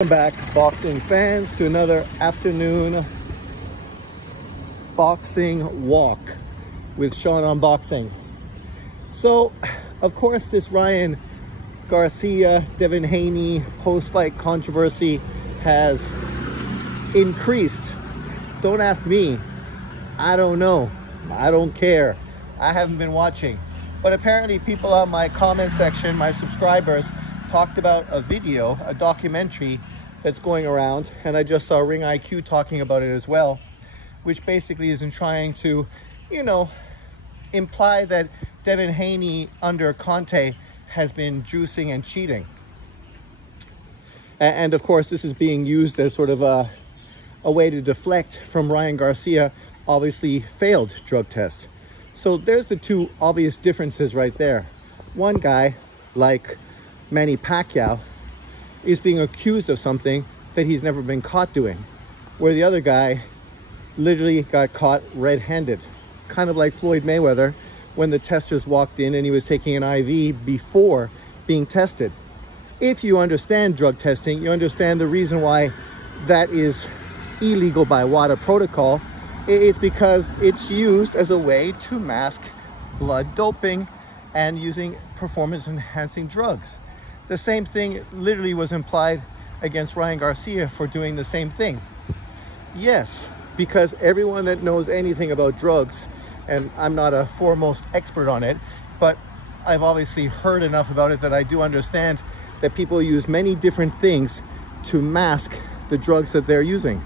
Welcome back, boxing fans, to another afternoon boxing walk with Sean on Boxing. So, of course, this Ryan Garcia, Devin Haney post-fight controversy has increased. Don't ask me. I don't know. I don't care. I haven't been watching. But apparently people on my comment section, my subscribers, talked about a video, a documentary that's going around, and I just saw Ring IQ talking about it as well, which basically is in trying to, imply that Devin Haney under Conte has been juicing and cheating. And of course, this is being used as sort of a way to deflect from Ryan Garcia, obviously failed drug test. So there's the two obvious differences right there. One guy, like Manny Pacquiao, is being accused of something that he's never been caught doing, where the other guy literally got caught red-handed, kind of like Floyd Mayweather when the testers walked in and he was taking an IV before being tested. If you understand drug testing, you understand the reason why that is illegal by WADA protocol. It's because it's used as a way to mask blood doping and using performance-enhancing drugs. The same thing literally was implied against Ryan Garcia for doing the same thing. Yes, because everyone that knows anything about drugs, and I'm not a foremost expert on it, but I've obviously heard enough about it that I do understand that people use many different things to mask the drugs that they're using,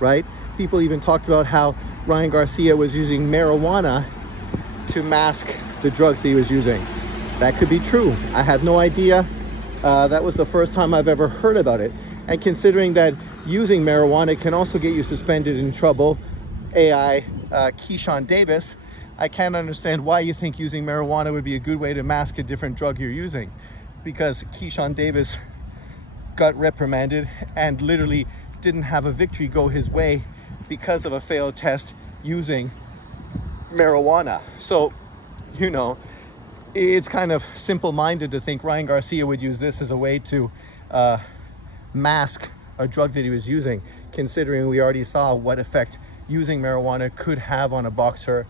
right? People even talked about how Ryan Garcia was using marijuana to mask the drugs that he was using. That could be true. I have no idea. That was the first time I've ever heard about it. And considering that using marijuana can also get you suspended in trouble, Keyshawn Davis, I can't understand why you think using marijuana would be a good way to mask a different drug you're using. Because Keyshawn Davis got reprimanded and literally didn't have a victory go his way because of a failed test using marijuana. So, it's kind of simple-minded to think Ryan Garcia would use this as a way to mask a drug that he was using, considering we already saw what effect using marijuana could have on a boxer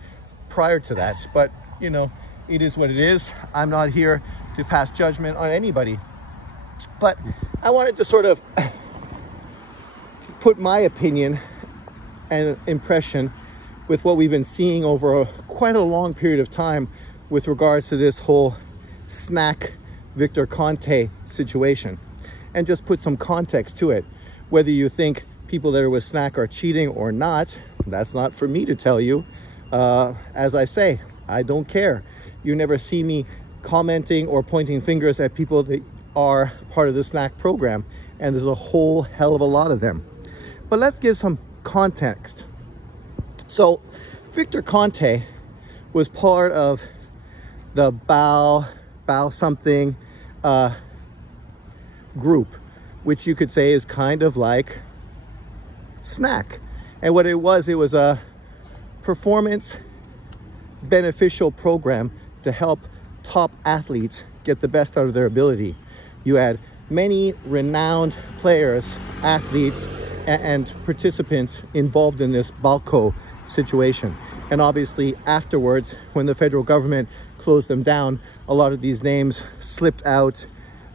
prior to that. But, it is what it is. I'm not here to pass judgment on anybody. But I wanted to sort of put my opinion and impression with what we've been seeing over quite a long period of time with regards to this whole SNAC Victor Conte situation, and just put some context to it. Whether you think people that are with SNAC are cheating or not, that's not for me to tell you. As I say, I don't care. You never see me commenting or pointing fingers at people that are part of the SNAC program, and there's a whole hell of a lot of them. But let's give some context. So Victor Conte was part of the Bow something group, which you could say is kind of like SNAC. And what it was a performance beneficial program to help top athletes get the best out of their ability. You had many renowned players, athletes, and participants involved in this Balco situation. And obviously afterwards, when the federal government closed them down, a lot of these names slipped out,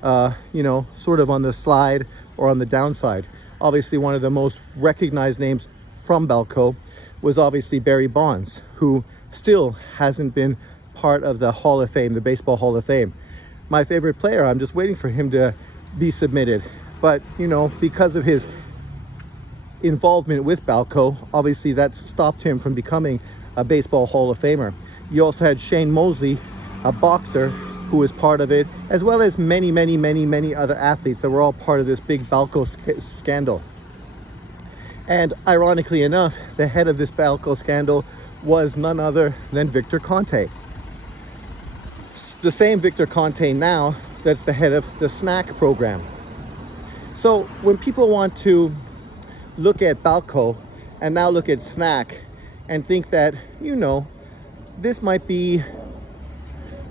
sort of on the slide or on the downside. Obviously, one of the most recognized names from Balco was obviously Barry Bonds, who still hasn't been part of the Hall of Fame, the Baseball Hall of Fame. My favorite player, I'm just waiting for him to be submitted. But, because of his involvement with Balco, obviously that stopped him from becoming a Baseball Hall of Famer. You also had Shane Mosley, a boxer, who was part of it, as well as many other athletes that were all part of this big Balco scandal. And ironically enough, the head of this Balco scandal was none other than Victor Conte. The same Victor Conte now that's the head of the SNAC program. So when people want to look at Balco and now look at SNAC and think that, this might be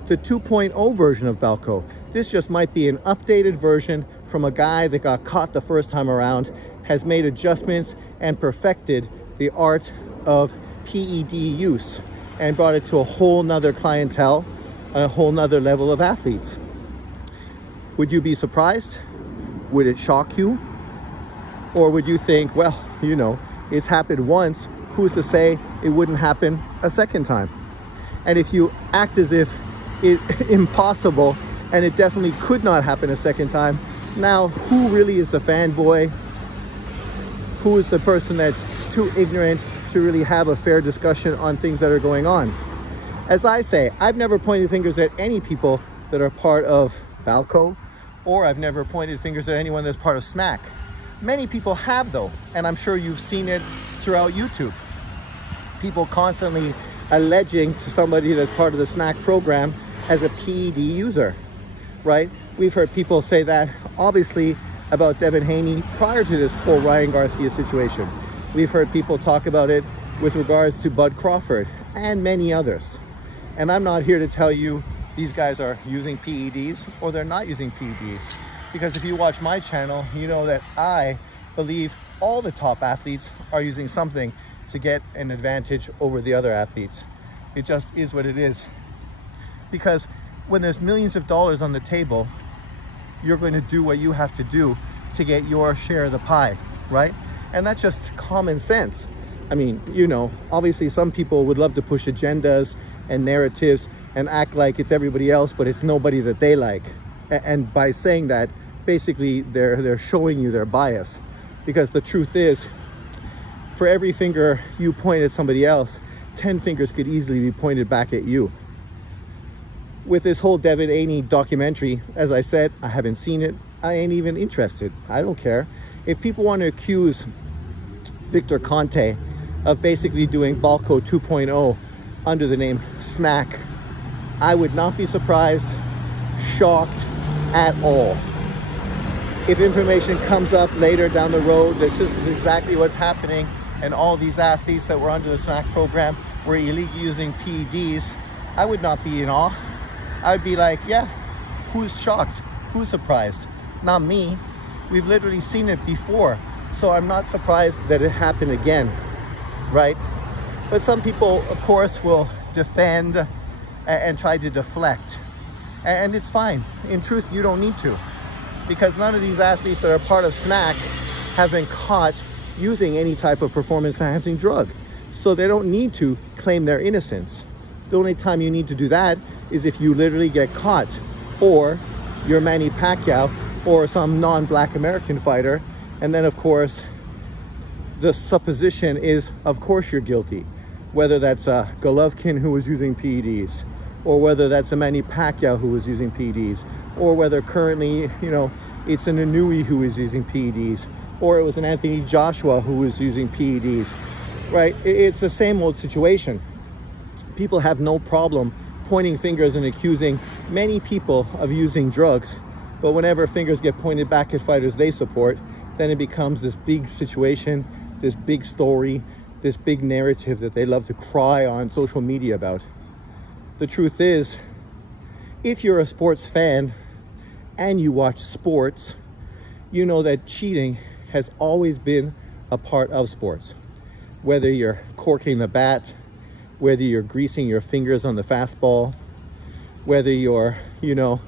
the 2.0 version of Balco, This just might be an updated version from a guy that got caught the first time around, has made adjustments and perfected the art of PED use and brought it to a whole nother clientele, a whole nother level of athletes. Would you be surprised? Would it shock you? Or would you think, well, you know, it's happened once, who's to say it wouldn't happen a second time? And if you act as if it's impossible and it definitely could not happen a second time, now who really is the fanboy? Who is the person that's too ignorant to really have a fair discussion on things that are going on? As I say, I've never pointed fingers at any people that are part of Balco, or I've never pointed fingers at anyone that's part of SNAC. Many people have though, and I'm sure you've seen it throughout YouTube. People constantly alleging to somebody that's part of the SNAC program as a PED user, right? We've heard people say that obviously about Devin Haney prior to this whole Ryan Garcia situation. We've heard people talk about it with regards to Bud Crawford and many others. And I'm not here to tell you these guys are using PEDs or they're not using PEDs. Because if you watch my channel, you know that I believe all the top athletes are using something to get an advantage over the other athletes. It just is what it is. Because when there's millions of dollars on the table, you're going to do what you have to do to get your share of the pie, right? And that's just common sense. I mean, you know, obviously some people would love to push agendas and narratives and act like it's everybody else, but it's nobody that they like. And by saying that, basically they're showing you their bias. Because the truth is, for every finger you point at somebody else, 10 fingers could easily be pointed back at you. With this whole Devin Haney documentary, as I said, I haven't seen it. I ain't even interested. I don't care. If people want to accuse Victor Conte of basically doing Balco 2.0 under the name SNAC, I would not be surprised, shocked at all. If information comes up later down the road that this is exactly what's happening and all these athletes that were under the SNAC program were illegally using PEDs, I would not be in awe. I would be like, yeah, who's shocked? Who's surprised? Not me. We've literally seen it before. So I'm not surprised that it happened again, right? But some people, of course, will defend and try to deflect. And it's fine. In truth, you don't need to. Because none of these athletes that are part of SNAC have been caught using any type of performance-enhancing drug. So they don't need to claim their innocence. The only time you need to do that is if you literally get caught, or you're Manny Pacquiao or some non-black American fighter, and then of course the supposition is of course you're guilty, whether that's a Golovkin who was using PEDs, or whether that's a Manny Pacquiao who was using PEDs, or whether currently, you know, it's an Inouye who is using PEDs, or it was an Anthony Joshua who was using PEDs, right? It's the same old situation. People have no problem pointing fingers and accusing many people of using drugs, but whenever fingers get pointed back at fighters they support, then it becomes this big situation, this big story, this big narrative that they love to cry on social media about. The truth is, if you're a sports fan and you watch sports, you know that cheating has always been a part of sports. Whether you're corking the bat, whether you're greasing your fingers on the fastball, whether you're, you know,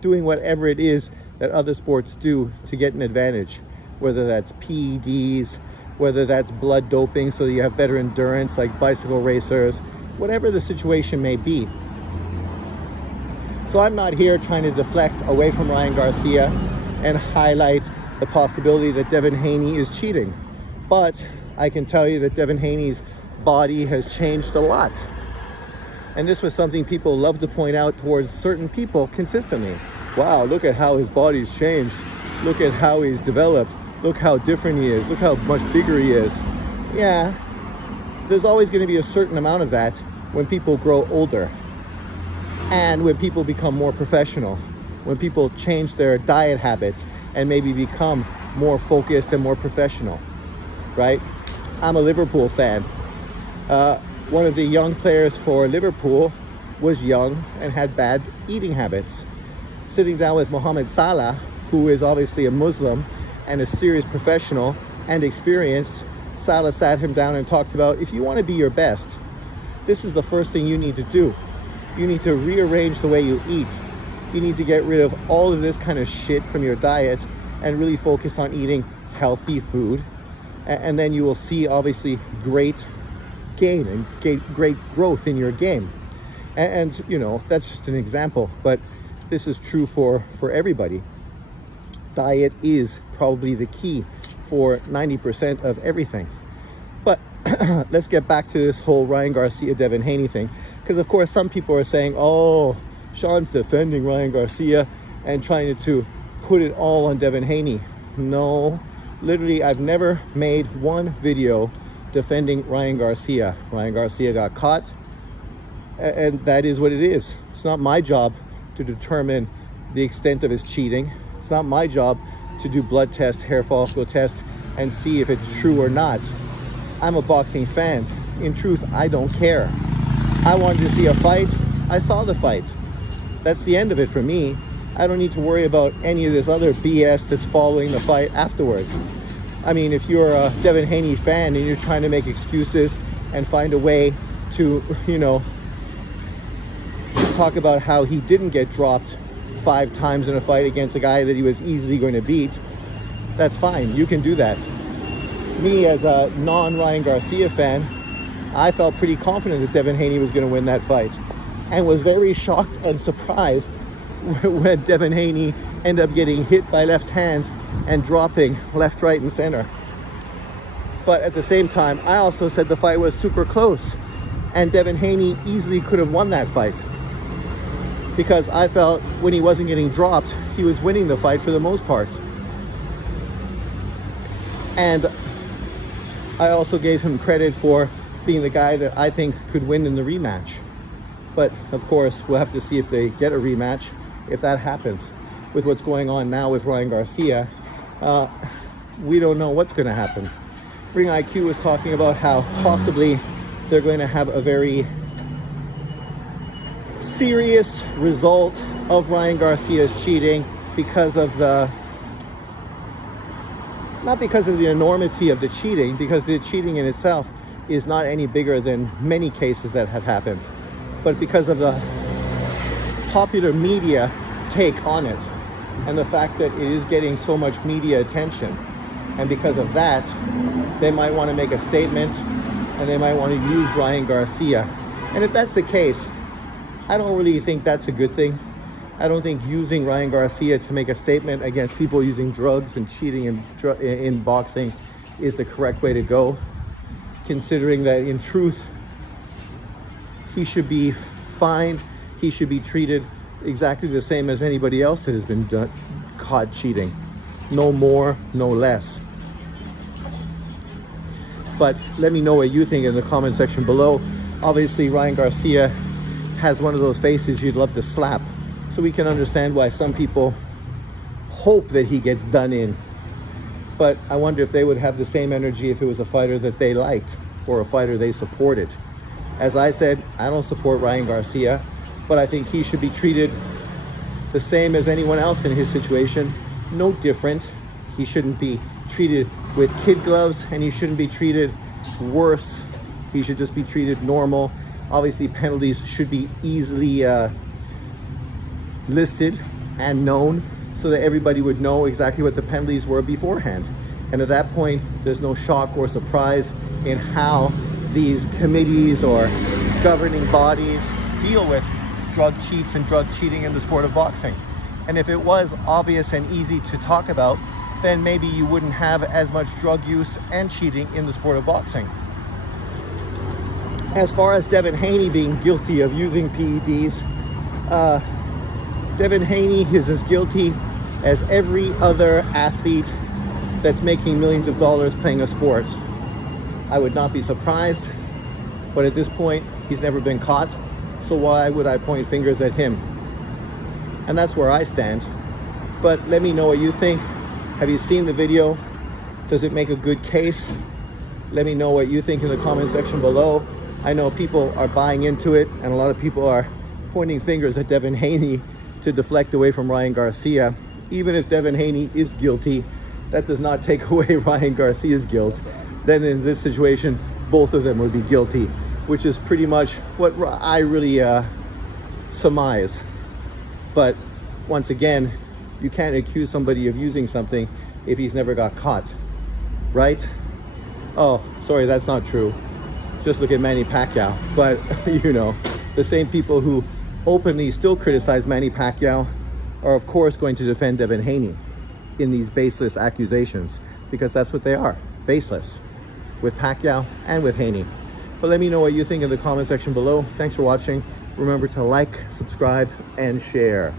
doing whatever it is that other sports do to get an advantage, whether that's PEDs, whether that's blood doping so that you have better endurance like bicycle racers, whatever the situation may be. So I'm not here trying to deflect away from Ryan Garcia and highlight the possibility that Devin Haney is cheating. But I can tell you that Devin Haney's body has changed a lot. And this was something people love to point out towards certain people consistently. Wow, look at how his body's changed. Look at how he's developed. Look how different he is. Look how much bigger he is. Yeah, there's always going to be a certain amount of that when people grow older. And when people become more professional. When people change their diet habits and maybe become more focused and more professional, right? I'm a Liverpool fan. One of the young players for Liverpool was young and had bad eating habits. sitting down with Mohammed Salah, who is obviously a Muslim and a serious professional and experienced, Salah sat him down and talked about, if you want to be your best, this is the first thing you need to do. You need to rearrange the way you eat. You need to get rid of all of this kind of shit from your diet and really focus on eating healthy food. And then you will see obviously great gain and great growth in your game. And you know, that's just an example, but this is true for everybody. Diet is probably the key for 90% of everything. But let's get back to this whole Ryan Garcia, Devin Haney thing. Because of course some people are saying, oh, Sean's defending Ryan Garcia and trying to put it all on Devin Haney. No, literally I've never made one video defending Ryan Garcia. Ryan Garcia got caught, and that is what it is. It's not my job to determine the extent of his cheating. It's not my job to do blood test, hair follicle test, and see if it's true or not. I'm a boxing fan. In truth, I don't care. I wanted to see a fight. I saw the fight. That's the end of it for me. I don't need to worry about any of this other BS that's following the fight afterwards. I mean, if you're a Devin Haney fan and you're trying to make excuses and find a way to, you know, talk about how he didn't get dropped 5 times in a fight against a guy that he was easily going to beat, that's fine. You can do that. Me, as a non-Ryan Garcia fan, I felt pretty confident that Devin Haney was going to win that fight, and was very shocked and surprised when Devin Haney ended up getting hit by left hands and dropping left, right, and center. But at the same time, I also said the fight was super close, and Devin Haney easily could have won that fight, because I felt when he wasn't getting dropped, he was winning the fight for the most part. And I also gave him credit for being the guy that I think could win in the rematch. But of course, we'll have to see if they get a rematch, if that happens. With what's going on now with Ryan Garcia, we don't know what's going to happen. Ring IQ was talking about how possibly they're going to have a very serious result of Ryan Garcia's cheating because of the, not because of the enormity of the cheating, because the cheating in itself is not any bigger than many cases that have happened, but because of the popular media take on it and the fact that it is getting so much media attention. And because of that, they might want to make a statement and they might want to use Ryan Garcia. And if that's the case, I don't really think that's a good thing. I don't think using Ryan Garcia to make a statement against people using drugs and cheating in boxing is the correct way to go, considering that in truth, he should be fined. He should be treated exactly the same as anybody else that has been caught cheating. No more, no less. But let me know what you think in the comment section below. Obviously, Ryan Garcia has one of those faces you'd love to slap. So we can understand why some people hope that he gets done in. But I wonder if they would have the same energy if it was a fighter that they liked or a fighter they supported. As I said, I don't support Ryan Garcia, but I think he should be treated the same as anyone else in his situation. No different. He shouldn't be treated with kid gloves, and he shouldn't be treated worse. He should just be treated normal. Obviously, penalties should be easily listed and known so that everybody would know exactly what the penalties were beforehand. And at that point, there's no shock or surprise in how these committees or governing bodies deal with drug cheats and drug cheating in the sport of boxing. And if it was obvious and easy to talk about, then maybe you wouldn't have as much drug use and cheating in the sport of boxing. As far as Devin Haney being guilty of using PEDs, Devin Haney is as guilty as every other athlete that's making millions of dollars playing a sport. I would not be surprised, but at this point, he's never been caught, so why would I point fingers at him? And that's where I stand. But let me know what you think. Have you seen the video? Does it make a good case? Let me know what you think in the comment section below. I know people are buying into it, and a lot of people are pointing fingers at Devin Haney to deflect away from Ryan Garcia. Even if Devin Haney is guilty, that does not take away Ryan Garcia's guilt. Then in this situation, both of them would be guilty, which is pretty much what I really surmise. But once again, you can't accuse somebody of using something if he's never got caught, right? Oh, sorry, that's not true. Just look at Manny Pacquiao. But, you know, the same people who openly still criticize Manny Pacquiao are, of course, going to defend Devin Haney in these baseless accusations, because that's what they are, baseless, with Pacquiao and with Haney. But let me know what you think in the comment section below. Thanks for watching. Remember to like, subscribe, and share.